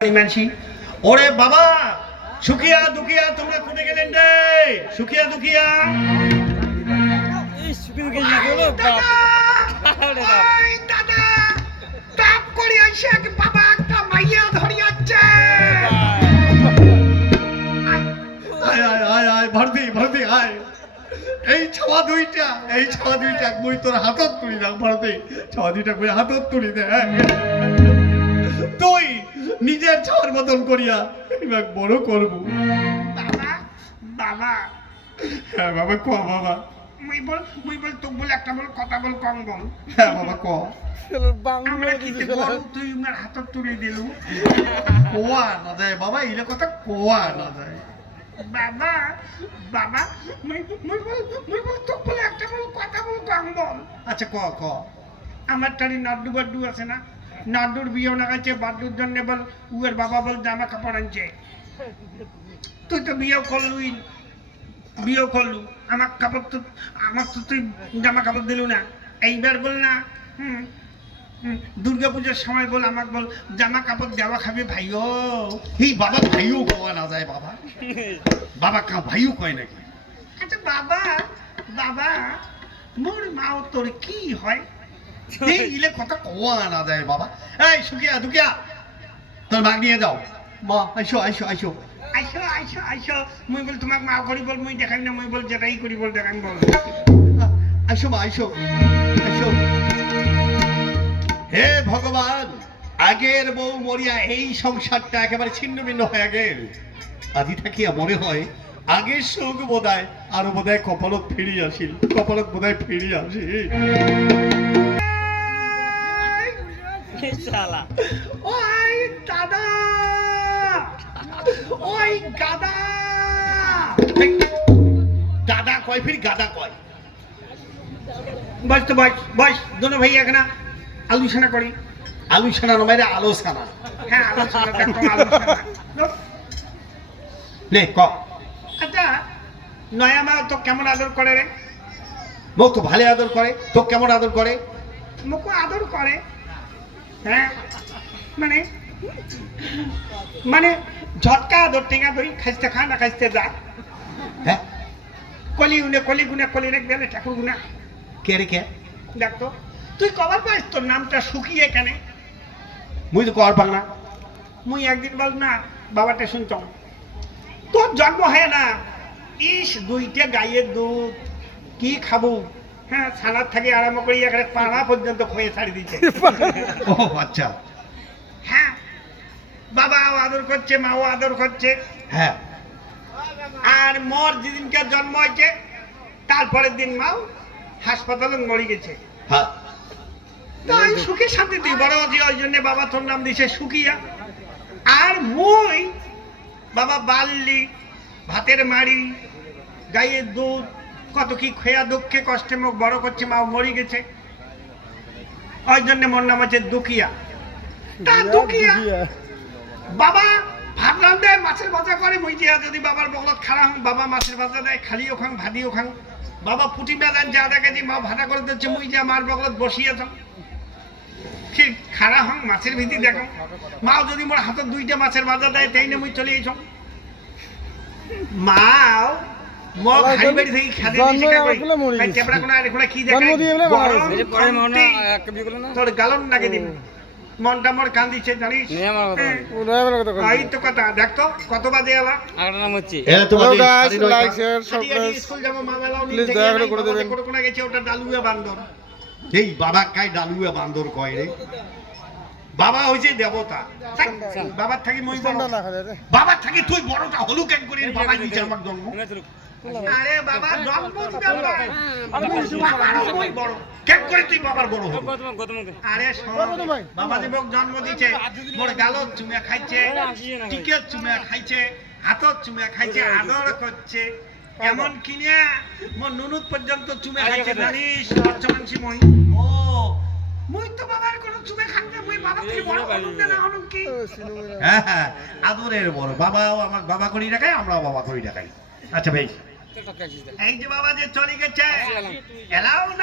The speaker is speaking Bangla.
মানছি ওরে বাবা সুখিয়া দুখিয়া তোমরা কোথায় গেলেন রে সুখিয়া দুখিয়া এই সুখিয়া দুখিয়া বলো দাদা তাপ করে আইছে কি বাবা একটা মাইয়া ধরি আছে আয় আয় আয় আয় ভরতি আয় এই ছাওয়া দুইটা মুই তোর হাতত তুলি না ভরতি ছাওয়া দুইটা কই হাতত তুলি দে তুই নিজের ছাওয়ার বদল করিয়া এবার বড় করব বাবা বাবা হ্যাঁ বাবা ক বাবা মুই বল তো বল একটা বল কথা বল কম বল হ্যাঁ বাবা ক আমরা কি বল তুই আমার হাতত তুলি দিলু কোয়া না যায় বাবা ইলে কথা কোয়া না যায় বাবা বাবা মুই বল তো বল একটা বল কথা বল কম বল আচ্ছা ক ক আমার টানি নাড্ডু বাড্ডু আছে না নাড্ডুর বিয়ে না গেছে বাড্ডুর জন্য বল উয়ের বাবা বল জামা কাপড় আনছে তুই তো বিয়ে করলু আমার তো তুই জামা কাপড় দিলু না এইবার বল না দুর্গা পূজার সময় বল আমাকে বল জামা কাপড় দেওয়া খাবে ভাইও এই বাবা ভাইও কোয়া না যায় বাবা বাবা কা ভাইও কয় নাকি আচ্ছা বাবা বাবা মোর মাও তোর কি হয় এই ইলে কথা কোয়া না যায় বাবা এই সুখিয়া দুখিয়া তোর ভাগ নিয়ে যাও মা আইসো মুই বল তোমাক মা করি বল মুই দেখাই না মুই বল যেটাই করি বল দেখাই বল আইসো মা আইসো হে ভগবান আগের বউ মরিয়া এই সংসারটা একেবারে ছিন্ন ভিন্ন হয়ে গেল আদি থাকিয়া মনে হয় আগের সুখ বোধহয় আরো বোধহয় কপালত ফিরিয়ে আসিল ওই দাদা ওই গাদা দাদা কয় ফির গাদা কয় বস তো বস দোনো ভাই এখানে আলোচনা করি আলোচনা নয় আলোচনা হ্যাঁ আলোচনা দেখো আলোচনা নে ক আচ্ছা নয়া মা তো কেমন আদর করে রে মোক তো ভালো আদর করে তো কেমন আদর করে মোক আদর করে হ্যাঁ মানে ঝটকা আদর টেঙা দই খাইতে খা না খাইতে যা হ্যাঁ কলি গুনে কলি রেখ দেলে ঠাকুর গুনা কে রে কে দেখ তো তুই কবার পাইস তোর নামটা শুকিয়ে কেন মুই তো কর পাং না মুই একদিন বল না বাবাটা শুনছ তোর জন্ম হয় না ইস দুইটা গাইয়ের দুধ কি খাবো হ্যাঁ ছানার থেকে আরম্ভ করি এখানে পাড়া পর্যন্ত খয়ে ছাড়ি দিচ্ছে ও আচ্ছা হ্যাঁ বাবাও আদর করছে মাও আদর করছে হ্যাঁ আর মোর যেদিনকার জন্ম হয়েছে তারপরের দিন মাও হাসপাতালে মরে গেছে হ্যাঁ তাই সুখে শান্তি তুই বড় যে ওই জন্য বাবা তোর নাম দিছে সুখিয়া আর মুই বাবা বাল্লি ভাতের মাড়ি গাইয়ের দুধ কত কি খেয়া দুঃখে কষ্টে মুখ বড় করছে মা মরে গেছে ওই জন্য মোর নাম আছে দুখিয়া তা দুখিয়া বাবা ভাত রান্ধে মাছের ভাজা করে মুই দিয়া যদি বাবার বগলত খাড়া হং বাবা মাছের ভাজা দেয় খালিও খাং ভাদিও খাং বাবা পুটি বেদান যা দেখে যে মা ভাজা করে দিচ্ছে মুই যা মার বগলত বসিয়েছ ঠিক খাড়া হং মাছের ভিতি দেখো মাও যদি মোর হাতত দুইটা মাছের ভাজা দেয় তাই না মুই চলে আইছ মাও মগ খাই বাড়ি থেকে খাদি দিছে কই তাই টেপড়া কোনা রে কোনা কি দেখাই তোর গালন লাগে দিবি মনটা মোর কান্দিছে জানিস এই তো কথা দেখ তো কত বাজে এলা আগের নাম হচ্ছে hello guys like share subscribe school যাব মামেলাও প্লিজ দয়া করে দেবেন কোন কোনা গেছে ওটা ডালুয়া বান্দর এই বাবা কাই ডালুয়া বান্দর কয় রে বাবা হইছে দেবতা বাবার থাকি মই বড় বাবা থাকি তুই বড়টা হলু কেন করি বাবা দিছে আমার জন্ম আরে বাবা জন্ম দিবা আমি মই বড় কেন করে তুই বাবার বড় হল আরে বাবা দেবক জন্ম দিছে মোর গালত চুমে খাইছে টিকেট চুমে খাইছে হাতত চুমে খাইছে আদর করছে এমন কিনে মোর নুনুত পর্যন্ত চুমে খাইছে জানিস চমনসি মই ও মুই তো বাবার কোন চুমে খাইতে মুই বাবা থেকে বড় হলুম না হলুম কি হ্যাঁ আদরের বড় বাবাও আমার বাবা করি রাখাই আমরাও বাবা করি রাখাই আচ্ছা ভাই এই যে বাবা যে চলে গেছে এলাও না